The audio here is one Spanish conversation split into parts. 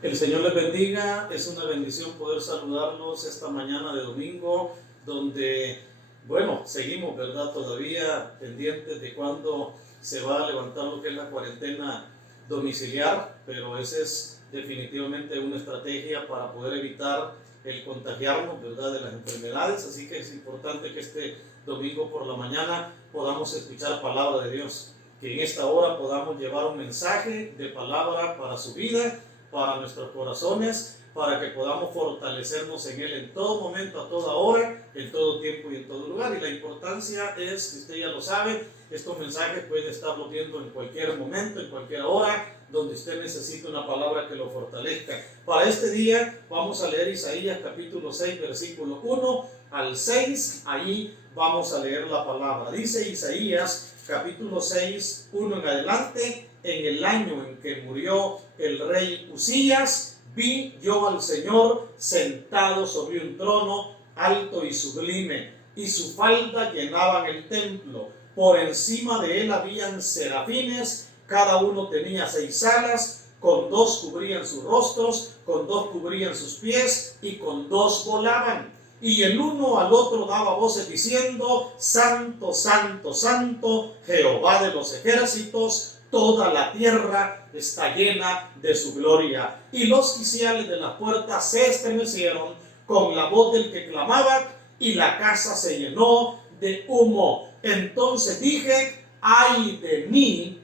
El Señor les bendiga, es una bendición poder saludarlos esta mañana de domingo, donde, bueno, seguimos, ¿verdad? Todavía pendientes de cuándo se va a levantar lo que es la cuarentena domiciliar, pero esa es definitivamente una estrategia para poder evitar el contagiarnos, ¿verdad?, de las enfermedades, así que es importante que este domingo por la mañana podamos escuchar palabra de Dios, que en esta hora podamos llevar un mensaje de palabra para su vida, para nuestros corazones, para que podamos fortalecernos en Él en todo momento, a toda hora, en todo tiempo y en todo lugar. Y la importancia es, que usted ya lo sabe, estos mensajes puede estarlo viendo en cualquier momento, en cualquier hora, donde usted necesite una palabra que lo fortalezca. Para este día vamos a leer Isaías capítulo 6, versículo 1 al 6, ahí vamos a leer la palabra. Dice Isaías capítulo 6, 1 en adelante: en el año en que murió el rey Uzías, vi yo al Señor sentado sobre un trono alto y sublime, y su falda llenaban el templo. Por encima de él habían serafines, cada uno tenía 6 alas, con 2 cubrían sus rostros, con 2 cubrían sus pies, y con 2 volaban. Y el uno al otro daba voces diciendo: Santo, Santo, Santo, Jehová de los ejércitos, toda la tierra está llena de su gloria. Y los quiciales de las puertas se estremecieron con la voz del que clamaba, y la casa se llenó de humo. Entonces dije: ay de mí,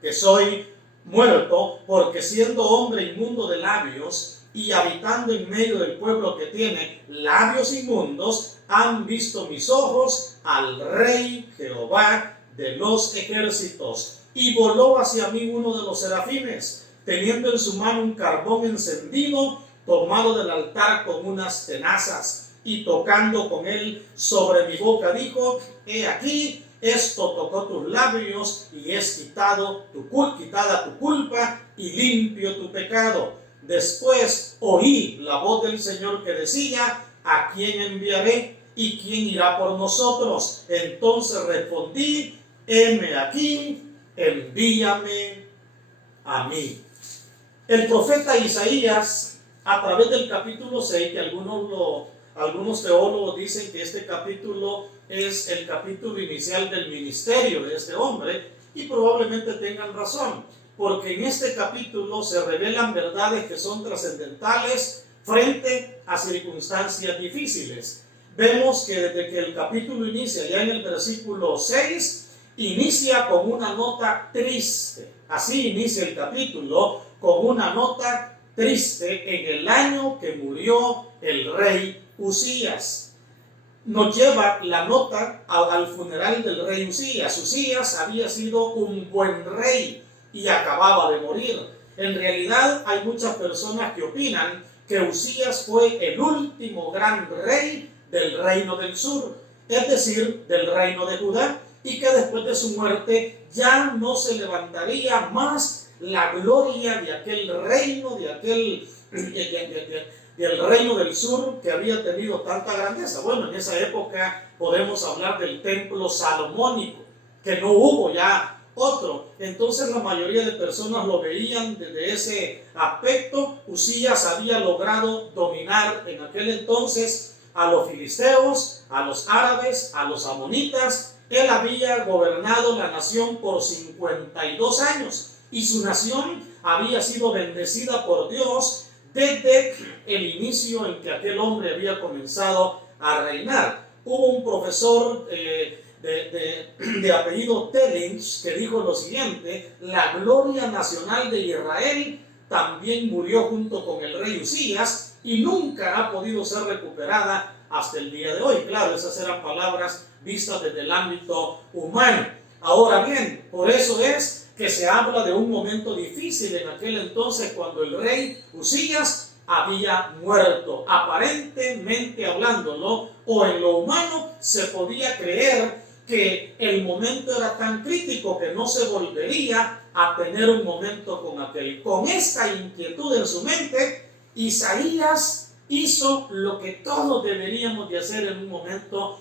que soy muerto, porque siendo hombre inmundo de labios y habitando en medio del pueblo que tiene labios inmundos, han visto mis ojos al Rey Jehová de los ejércitos. Y voló hacia mí uno de los serafines, teniendo en su mano un carbón encendido, tomado del altar con unas tenazas, y tocando con él sobre mi boca, dijo: he aquí, esto tocó tus labios, y es quitada tu culpa, y limpio tu pecado. Después oí la voz del Señor que decía: ¿a quién enviaré? ¿Y quién irá por nosotros? Entonces respondí: heme aquí, envíame a mí. El profeta Isaías, a través del capítulo 6, que algunos teólogos dicen que este capítulo es el capítulo inicial del ministerio de este hombre, y probablemente tengan razón, porque en este capítulo se revelan verdades que son trascendentales frente a circunstancias difíciles. Vemos que desde que el capítulo inicia, ya en el versículo 6, inicia con una nota triste. Así inicia el capítulo, con una nota triste: en el año que murió el rey Uzías. Nos lleva la nota al funeral del rey Uzías. Uzías había sido un buen rey y acababa de morir. En realidad hay muchas personas que opinan que Uzías fue el último gran rey del reino del sur, es decir, del reino de Judá, y que después de su muerte ya no se levantaría más la gloria de aquel reino, del reino del sur, que había tenido tanta grandeza. Bueno, en esa época podemos hablar del templo salomónico, que no hubo ya otro. Entonces la mayoría de personas lo veían desde ese aspecto. Uzías había logrado dominar en aquel entonces a los filisteos, a los árabes, a los amonitas. Él había gobernado la nación por 52 años y su nación había sido bendecida por Dios desde el inicio en que aquel hombre había comenzado a reinar. Hubo un profesor de apellido Tellings que dijo lo siguiente: la gloria nacional de Israel también murió junto con el rey Uzías y nunca ha podido ser recuperada hasta el día de hoy. Claro, esas eran palabras vistas desde el ámbito humano. Ahora bien, por eso es que se habla de un momento difícil en aquel entonces, cuando el rey Uzías había muerto. Aparentemente hablándolo, o en lo humano, se podía creer que el momento era tan crítico que no se volvería a tener un momento con aquel. Con esta inquietud en su mente, Isaías hizo lo que todos deberíamos de hacer en un momento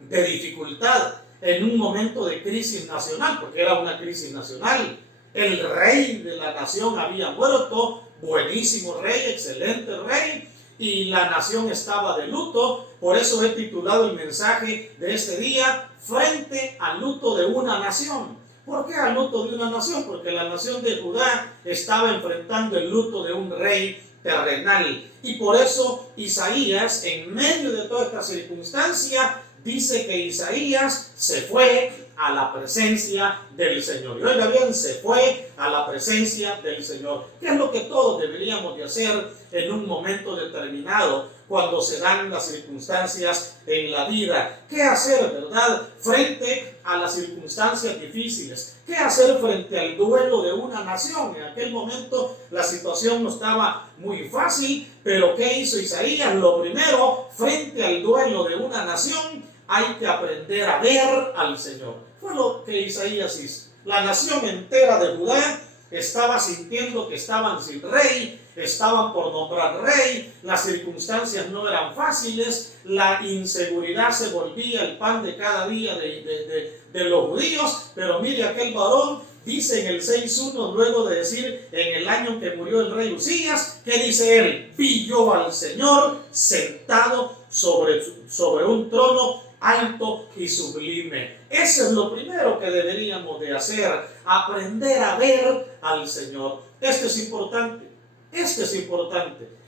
de dificultad, en un momento de crisis nacional, porque era una crisis nacional. El rey de la nación había muerto, buenísimo rey, excelente rey, y la nación estaba de luto. Por eso he titulado el mensaje de este día, Frente al luto de una nación. ¿Por qué al luto de una nación? Porque la nación de Judá estaba enfrentando el luto de un rey terrenal. Y por eso Isaías, en medio de toda esta circunstancia, dice que Isaías se fue a la presencia del Señor. Y oiga bien, se fue a la presencia del Señor. ¿Qué es lo que todos deberíamos de hacer en un momento determinado cuando se dan las circunstancias en la vida? ¿Qué hacer, verdad, frente a las circunstancias difíciles? ¿Qué hacer frente al duelo de una nación? En aquel momento la situación no estaba muy fácil, pero ¿qué hizo Isaías? Lo primero, frente al duelo de una nación, hay que aprender a ver al Señor. Fue lo que Isaías hizo. La nación entera de Judá estaba sintiendo que estaban sin rey, estaban por nombrar rey, las circunstancias no eran fáciles, la inseguridad se volvía el pan de cada día de los judíos. Pero mire, aquel varón dice en el 6:1, luego de decir en el año que murió el rey Uzías, ¿qué dice él? Vi yo al Señor sentado sobre un trono alto y sublime. Eso es lo primero que deberíamos de hacer, aprender a ver al Señor. Esto es importante,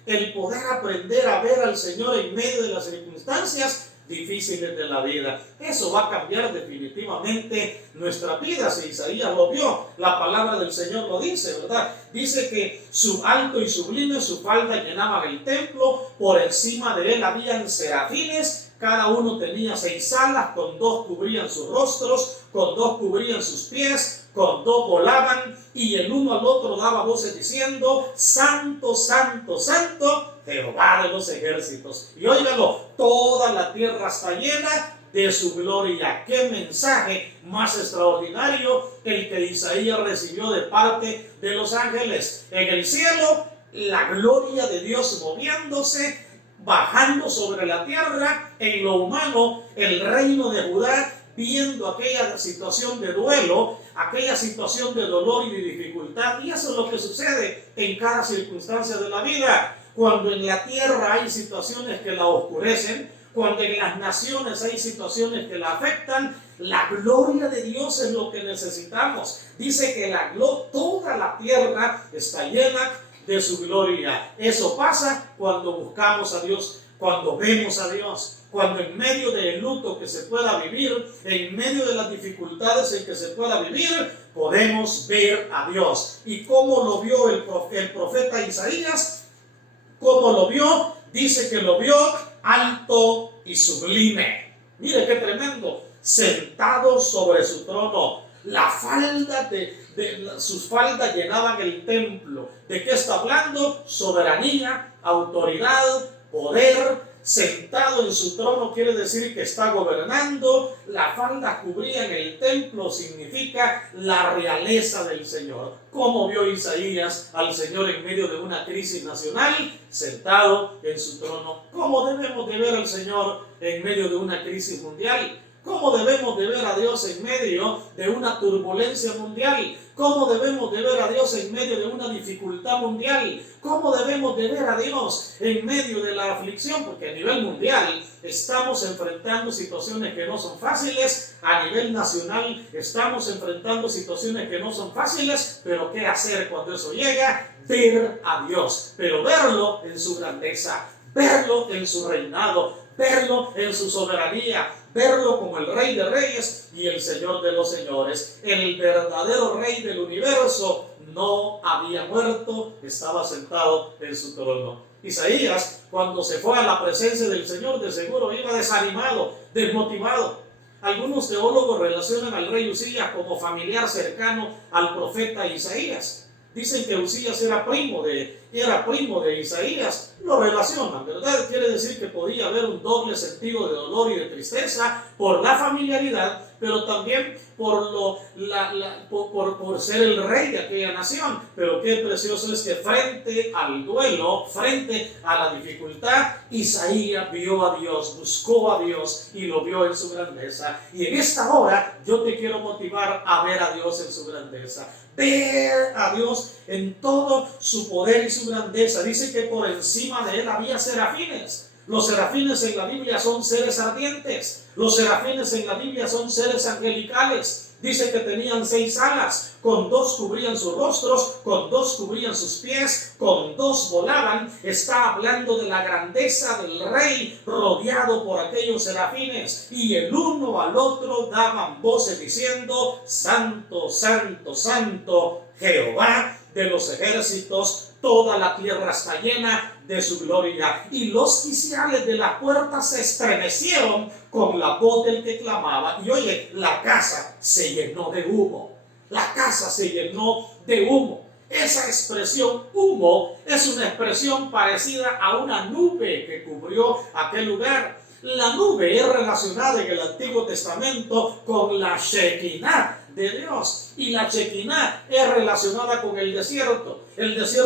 el poder aprender a ver al Señor en medio de las circunstancias difíciles de la vida. Eso va a cambiar definitivamente nuestra vida. Si Isaías lo vio, la palabra del Señor lo dice, ¿verdad? Dice que su alto y sublime, su falda llenaban el templo, por encima de él habían serafines. Cada uno tenía 6 alas, con 2 cubrían sus rostros, con 2 cubrían sus pies, con 2 volaban, y el uno al otro daba voces diciendo: Santo, Santo, Santo, Jehová de los ejércitos. Y óigalo, toda la tierra está llena de su gloria. Qué mensaje más extraordinario el que Isaías recibió de parte de los ángeles. En el cielo, la gloria de Dios moviéndose, bajando sobre la tierra. En lo humano, el reino de Judá viendo aquella situación de duelo, aquella situación de dolor y de dificultad. Y eso es lo que sucede en cada circunstancia de la vida. Cuando en la tierra hay situaciones que la oscurecen, cuando en las naciones hay situaciones que la afectan, la gloria de Dios es lo que necesitamos. Dice que toda la tierra está llena de su gloria. Eso pasa cuando buscamos a Dios, cuando vemos a Dios, cuando en medio del luto que se pueda vivir, en medio de las dificultades en que se pueda vivir, podemos ver a Dios. ¿Y cómo lo vio el profeta Isaías? ¿Cómo lo vio? Dice que lo vio alto y sublime. Mire qué tremendo. Sentado sobre su trono. La falda sus faldas llenaban el templo. ¿De qué está hablando? Soberanía, autoridad, poder. Sentado en su trono quiere decir que está gobernando. La falda cubría en el templo, significa la realeza del Señor. ¿Cómo vio Isaías al Señor en medio de una crisis nacional? Sentado en su trono. ¿Cómo debemos de ver al Señor en medio de una crisis mundial? ¿Cómo debemos de ver a Dios en medio de una turbulencia mundial? ¿Cómo debemos de ver a Dios en medio de una dificultad mundial? ¿Cómo debemos de ver a Dios en medio de la aflicción? Porque a nivel mundial estamos enfrentando situaciones que no son fáciles. A nivel nacional estamos enfrentando situaciones que no son fáciles. Pero ¿qué hacer cuando eso llega? Ver a Dios. Pero verlo en su grandeza, verlo en su reinado, verlo en su soberanía, verlo como el Rey de Reyes y el Señor de los Señores. El verdadero Rey del universo no había muerto, estaba sentado en su trono. Isaías, cuando se fue a la presencia del Señor, de seguro iba desanimado, desmotivado. Algunos teólogos relacionan al rey Uzías como familiar cercano al profeta Isaías. Dicen que Uzías era primo de Isaías. Lo relacionan, ¿verdad? Quiere decir que podía haber un doble sentido de dolor y de tristeza por la familiaridad, pero también por ser el rey de aquella nación. Pero qué precioso es que frente al duelo, frente a la dificultad, Isaías vio a Dios, buscó a Dios y lo vio en su grandeza. Y en esta hora yo te quiero motivar a ver a Dios en su grandeza. ver a Dios en todo su poder y su grandeza. Dice que por encima de él había serafines. Los serafines en la Biblia son seres ardientes. Los serafines en la Biblia son seres angelicales. Dice que tenían 6 alas, con 2 cubrían sus rostros, con 2 cubrían sus pies, con 2 volaban. Está hablando de la grandeza del rey rodeado por aquellos serafines, y el uno al otro daban voces diciendo: Santo, Santo, Santo, Jehová de los ejércitos, toda la tierra está llena de su gloria. Y los quiciales de la puerta se estremecieron con la voz del que clamaba. Y oye, la casa se llenó de humo. La casa se llenó de humo. Esa expresión humo es una expresión parecida a una nube que cubrió aquel lugar. La nube es relacionada en el Antiguo Testamento con la Shekinah de Dios, y la Shekinah es relacionada con el desierto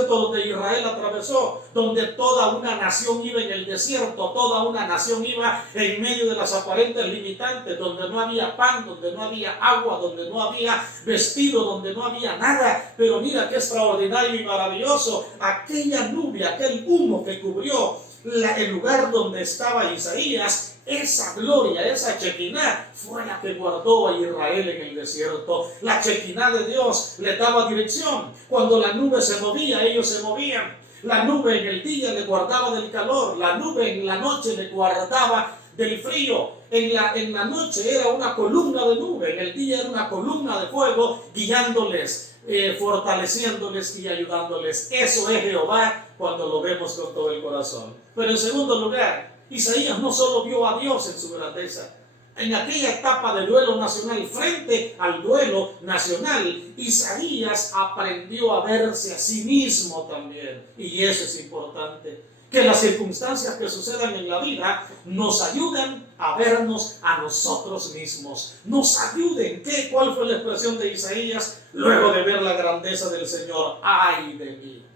donde Israel atravesó, donde toda una nación iba en el desierto, toda una nación iba en medio de las aparentes limitantes, donde no había pan, donde no había agua, donde no había vestido, donde no había nada. Pero mira qué extraordinario y maravilloso, aquella nube, aquel humo que cubrió el lugar donde estaba Isaías. Esa gloria, esa Shekinah fue la que guardó a Israel en el desierto. La Shekinah de Dios le daba dirección. Cuando la nube se movía, ellos se movían. La nube en el día le guardaba del calor. La nube en la noche le guardaba del frío. En la noche era una columna de nube, en el día era una columna de fuego, guiándoles, fortaleciéndoles y ayudándoles. Eso es Jehová cuando lo vemos con todo el corazón. Pero en segundo lugar, Isaías no solo vio a Dios en su grandeza. En aquella etapa de duelo nacional, frente al duelo nacional, Isaías aprendió a verse a sí mismo también. Y eso es importante. Que las circunstancias que sucedan en la vida nos ayuden a vernos a nosotros mismos. Nos ayuden. ¿Cuál fue la expresión de Isaías luego de ver la grandeza del Señor? ¡Ay de mí!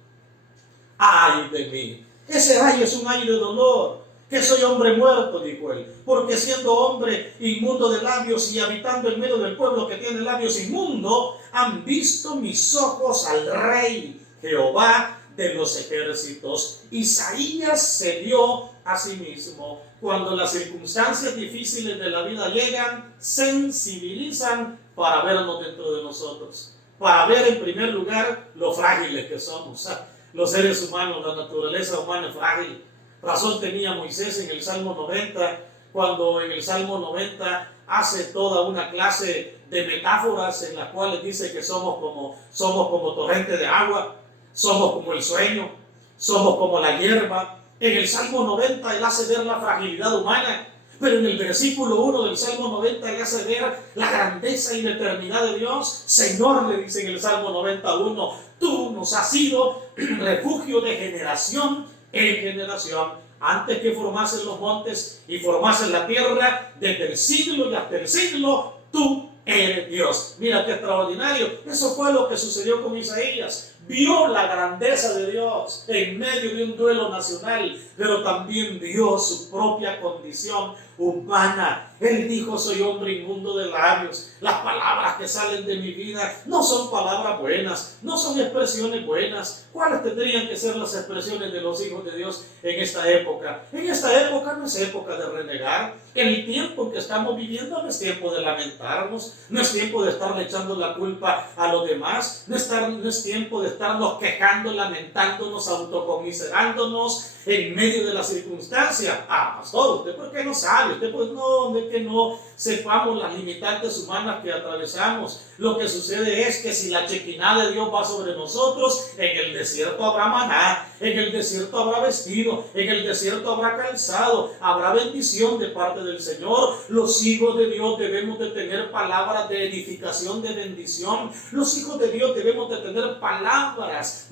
¡Ay de mí! Ese ay es un ay de dolor. Que soy hombre muerto, dijo él, porque siendo hombre inmundo de labios y habitando en medio del pueblo que tiene labios inmundos, han visto mis ojos al Rey, Jehová de los ejércitos. Isaías se vio a sí mismo. Cuando las circunstancias difíciles de la vida llegan, sensibilizan para vernos dentro de nosotros, para ver en primer lugar lo frágiles que somos. Los seres humanos, la naturaleza humana es frágil. Razón tenía Moisés en el Salmo 90, cuando en el Salmo 90 hace toda una clase de metáforas en las cuales dice que somos como torrente de agua, somos como el sueño, somos como la hierba. En el Salmo 90 él hace ver la fragilidad humana, pero en el versículo 1 del Salmo 90 le hace ver la grandeza y la eternidad de Dios. Señor, le dice en el Salmo 91, tú nos has sido refugio de generación en generación, antes que formasen los montes y formasen la tierra, desde el siglo y hasta el siglo, tú eres Dios. Mira qué extraordinario. Eso fue lo que sucedió con Isaías. Vio la grandeza de Dios en medio de un duelo nacional, pero también vio su propia condición humana. Él dijo: soy hombre inmundo de labios. Las palabras que salen de mi vida no son palabras buenas, no son expresiones buenas. ¿Cuáles tendrían que ser las expresiones de los hijos de Dios en esta época? En esta época no es época de renegar. El tiempo que estamos viviendo no es tiempo de lamentarnos, no es tiempo de estarle echando la culpa a los demás, no es tiempo de estarnos quejando, lamentándonos, autocomiserándonos en medio de la circunstancia. Pastor, ¿usted por qué no sabe? Usted pues no, de que no sepamos las limitantes humanas que atravesamos. Lo que sucede es que si la Shekinah de Dios va sobre nosotros, en el desierto habrá maná, en el desierto habrá vestido, en el desierto habrá calzado, habrá bendición de parte del Señor. Los hijos de Dios debemos de tener palabras de edificación, de bendición. Los hijos de Dios debemos de tener palabras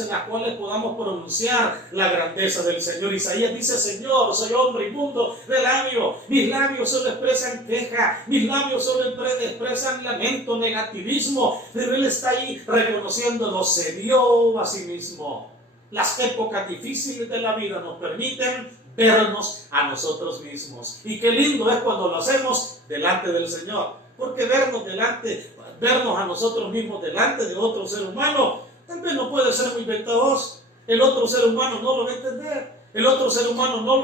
en las cuales podamos pronunciar la grandeza del Señor. Isaías dice: Señor, soy hombre inmundo de labios, mis labios solo expresan queja, mis labios solo expresan lamento, negativismo, pero él está ahí reconociéndolo, se vio a sí mismo. Las épocas difíciles de la vida nos permiten vernos a nosotros mismos, y qué lindo es cuando lo hacemos delante del Señor, porque vernos delante vernos a nosotros mismos delante de otro ser humano, tal vez no puede ser muy ventajoso. El otro ser humano no lo va a entender. El otro ser humano no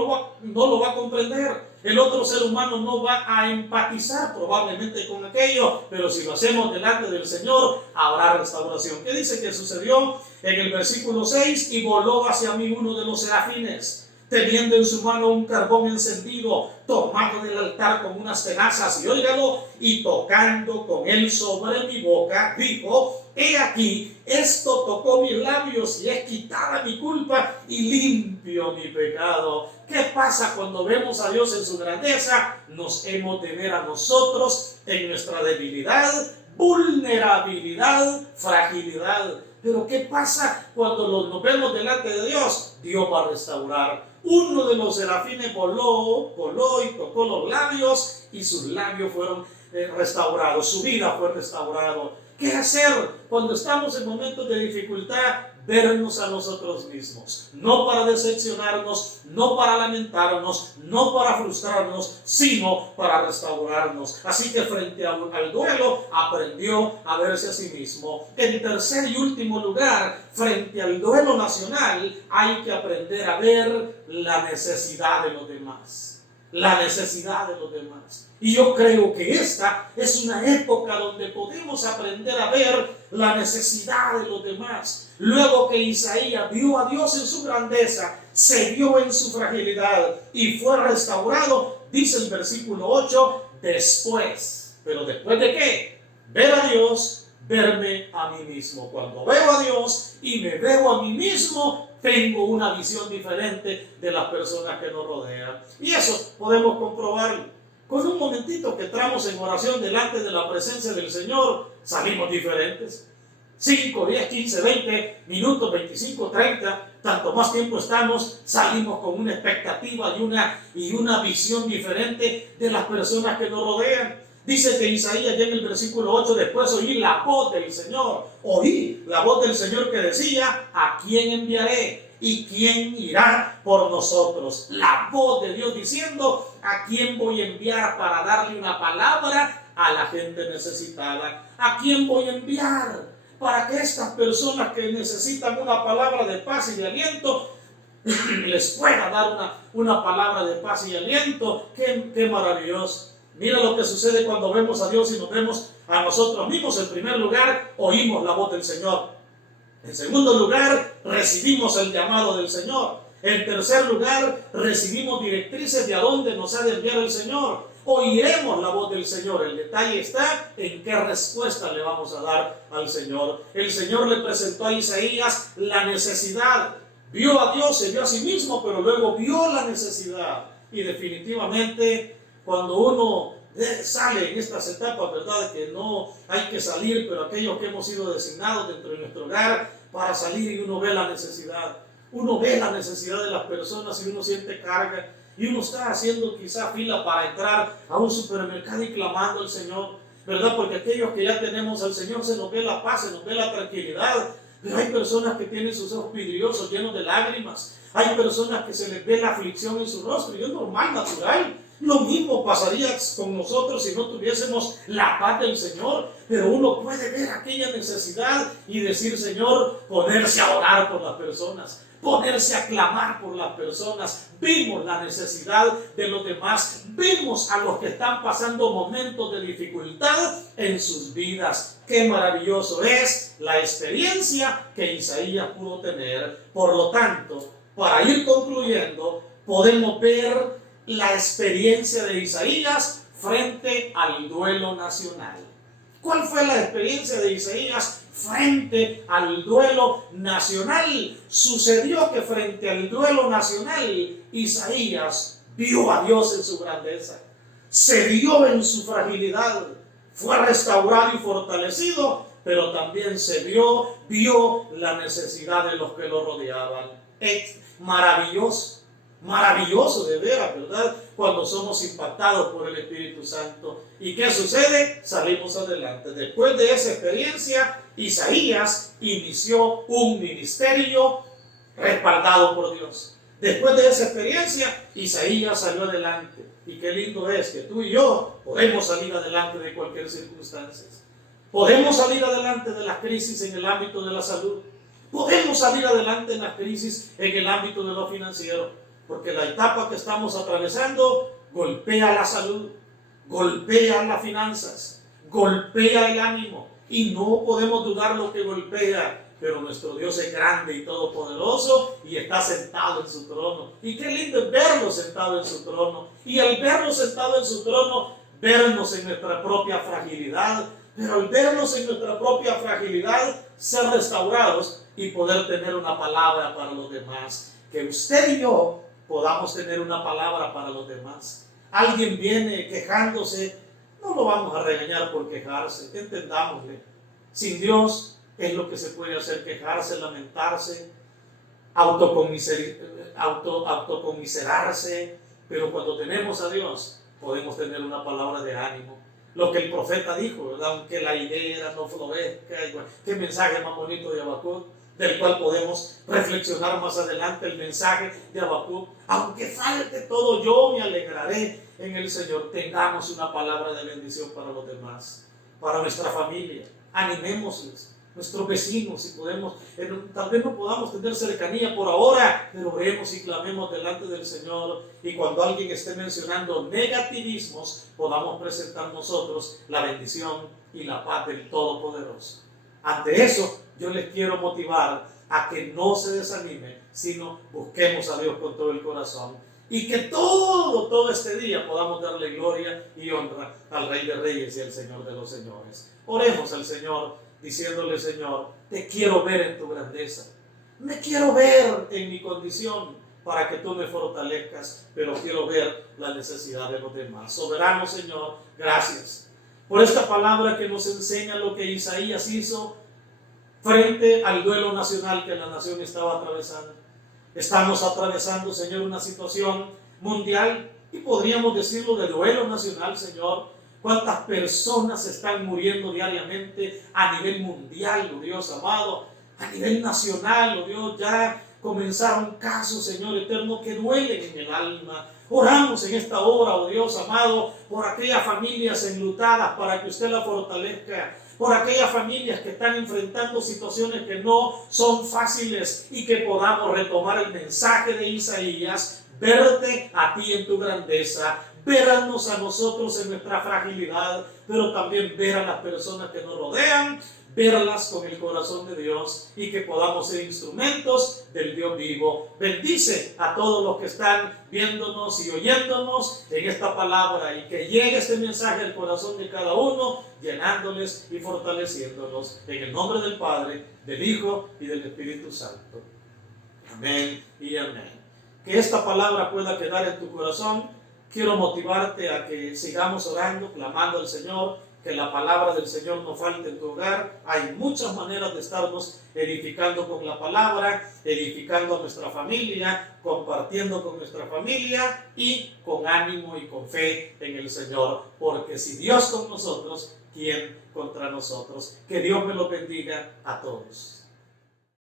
lo va a comprender. El otro ser humano no va a empatizar probablemente con aquello, pero si lo hacemos delante del Señor, habrá restauración. ¿Qué dice que sucedió? En el versículo 6, y voló hacia mí uno de los serafines, teniendo en su mano un carbón encendido, tomado del altar con unas tenazas, y óigalo, y tocando con él sobre mi boca, dijo: he aquí, esto tocó mis labios y es quitada mi culpa y limpio mi pecado. ¿Qué pasa cuando vemos a Dios en su grandeza? Nos hemos de ver a nosotros en nuestra debilidad, vulnerabilidad, fragilidad. Pero ¿qué pasa cuando nos vemos delante de Dios? Dios va a restaurar. Uno de los serafines voló y tocó los labios, y sus labios fueron restaurados, su vida fue restaurada. ¿Qué hacer cuando estamos en momentos de dificultad? Vernos a nosotros mismos, no para decepcionarnos, no para lamentarnos, no para frustrarnos, sino para restaurarnos. Así que frente al duelo aprendió a verse a sí mismo. En tercer y último lugar, frente al duelo nacional, hay que aprender a ver la necesidad de los demás. La necesidad de los demás. Y yo creo que esta es una época donde podemos aprender a ver la necesidad de los demás. Luego que Isaías vio a Dios en su grandeza, se vio en su fragilidad y fue restaurado, dice el versículo 8, después. ¿Pero después de qué? Ver a Dios, verme a mí mismo. Cuando veo a Dios y me veo a mí mismo, tengo una visión diferente de las personas que nos rodean. Y eso podemos comprobarlo. Con un momentito que entramos en oración delante de la presencia del Señor, salimos diferentes. 5, 10, 15, 20 minutos, 25, 30, tanto más tiempo estamos, salimos con una expectativa y una visión diferente de las personas que nos rodean. Dice que Isaías ya en el versículo 8, después oí la voz del Señor, oí la voz del Señor que decía: ¿a quién enviaré? ¿Y quién irá por nosotros? La voz de Dios diciendo: ¿a quién voy a enviar para darle una palabra a la gente necesitada? ¿A quién voy a enviar para que estas personas que necesitan una palabra de paz y de aliento les pueda dar una palabra de paz y aliento? ¡Qué maravilloso! Mira lo que sucede cuando vemos a Dios y nos vemos a nosotros mismos. En primer lugar, oímos la voz del Señor. En segundo lugar, recibimos el llamado del Señor. En tercer lugar, recibimos directrices de a dónde nos ha de enviar el Señor. Oiremos la voz del Señor. El detalle está en qué respuesta le vamos a dar al Señor. El Señor le presentó a Isaías la necesidad. Vio a Dios, se vio a sí mismo, pero luego vio la necesidad. Y definitivamente, cuando uno sale en estas etapas, ¿verdad? Que no hay que salir, pero aquellos que hemos sido designados dentro de nuestro hogar para salir, y uno ve la necesidad. Uno ve la necesidad de las personas y uno siente carga. Y uno está haciendo quizá fila para entrar a un supermercado y clamando al Señor, ¿verdad? Porque aquellos que ya tenemos al Señor se nos ve la paz, se nos ve la tranquilidad. Pero hay personas que tienen sus ojos vidriosos llenos de lágrimas. Hay personas que se les ve la aflicción en su rostro, y es normal, natural. Lo mismo pasaría con nosotros si no tuviésemos la paz del Señor. Pero uno puede ver aquella necesidad y decir: Señor, ponerse a orar por las personas, ponerse a clamar por las personas. Vimos la necesidad de los demás, vimos a los que están pasando momentos de dificultad en sus vidas. Qué maravilloso es la experiencia que Isaías pudo tener. Por lo tanto, para ir concluyendo, podemos ver la experiencia de Isaías frente al duelo nacional. ¿Cuál fue la experiencia de Isaías frente al duelo nacional? Sucedió que frente al duelo nacional, Isaías vio a Dios en su grandeza, se vio en su fragilidad, fue restaurado y fortalecido, pero también vio la necesidad de los que lo rodeaban. Es maravilloso. Maravilloso de veras, ¿verdad? Cuando somos impactados por el Espíritu Santo. ¿Y qué sucede? Salimos adelante. Después de esa experiencia, Isaías inició un ministerio respaldado por Dios. Después de esa experiencia, Isaías salió adelante. Y qué lindo es que tú y yo podemos salir adelante de cualquier circunstancia. Podemos salir adelante de las crisis en el ámbito de la salud. Podemos salir adelante en las crisis en el ámbito de lo financiero, porque la etapa que estamos atravesando golpea la salud, golpea las finanzas, golpea el ánimo, y no podemos dudar lo que golpea. Pero nuestro Dios es grande y todopoderoso y está sentado en su trono. Y qué lindo es verlo sentado en su trono. Y al verlo sentado en su trono, vernos en nuestra propia fragilidad. Pero al vernos en nuestra propia fragilidad, ser restaurados y poder tener una palabra para los demás. Que usted y yo podamos tener una palabra para los demás. Alguien viene quejándose, no lo vamos a regañar por quejarse, entendámosle. Sin Dios es lo que se puede hacer: quejarse, lamentarse, autocomiserarse. Pero cuando tenemos a Dios, podemos tener una palabra de ánimo. Lo que el profeta dijo, ¿verdad? Aunque la higuera no florezca. Qué mensaje más bonito de Habacuc, del cual podemos reflexionar más adelante. El mensaje de Habacuc: aunque falte todo, yo me alegraré en el Señor. Tengamos una palabra de bendición para los demás, para nuestra familia. Animémosles. Nuestros vecinos, si podemos, tal vez no podamos tener cercanía por ahora, pero oremos y clamemos delante del Señor, y cuando alguien esté mencionando negativismos, podamos presentar nosotros la bendición y la paz del Todopoderoso. Ante eso, yo les quiero motivar a que no se desanimen, sino busquemos a Dios con todo el corazón, y que todo este día podamos darle gloria y honra al Rey de Reyes y al Señor de los Señores. Oremos al Señor, diciéndole: Señor, te quiero ver en tu grandeza, me quiero ver en mi condición para que tú me fortalezcas, pero quiero ver la necesidad de los demás. Soberano Señor, gracias por esta palabra que nos enseña lo que Isaías hizo frente al duelo nacional que la nación estaba atravesando. Estamos atravesando, Señor, una situación mundial, y podríamos decirlo de duelo nacional, Señor. Cuántas personas están muriendo diariamente a nivel mundial, oh Dios amado, a nivel nacional, oh Dios. Ya comenzaron casos, Señor eterno, que duelen en el alma. Oramos en esta hora, oh Dios amado, por aquellas familias enlutadas, para que usted la fortalezca. Por aquellas familias que están enfrentando situaciones que no son fáciles, y que podamos retomar el mensaje de Isaías: verte a ti en tu grandeza, vernos a nosotros en nuestra fragilidad, pero también ver a las personas que nos rodean, verlas con el corazón de Dios, y que podamos ser instrumentos del Dios vivo. Bendice a todos los que están viéndonos y oyéndonos en esta palabra, y que llegue este mensaje al corazón de cada uno, llenándoles y fortaleciéndolos, en el nombre del Padre, del Hijo y del Espíritu Santo. Amén y amén. Que esta palabra pueda quedar en tu corazón. Quiero motivarte a que sigamos orando, clamando al Señor, que la palabra del Señor no falte en tu hogar. Hay muchas maneras de estarnos edificando con la palabra, edificando a nuestra familia, compartiendo con nuestra familia, y con ánimo y con fe en el Señor. Porque si Dios con nosotros, ¿quién contra nosotros? Que Dios me lo bendiga a todos.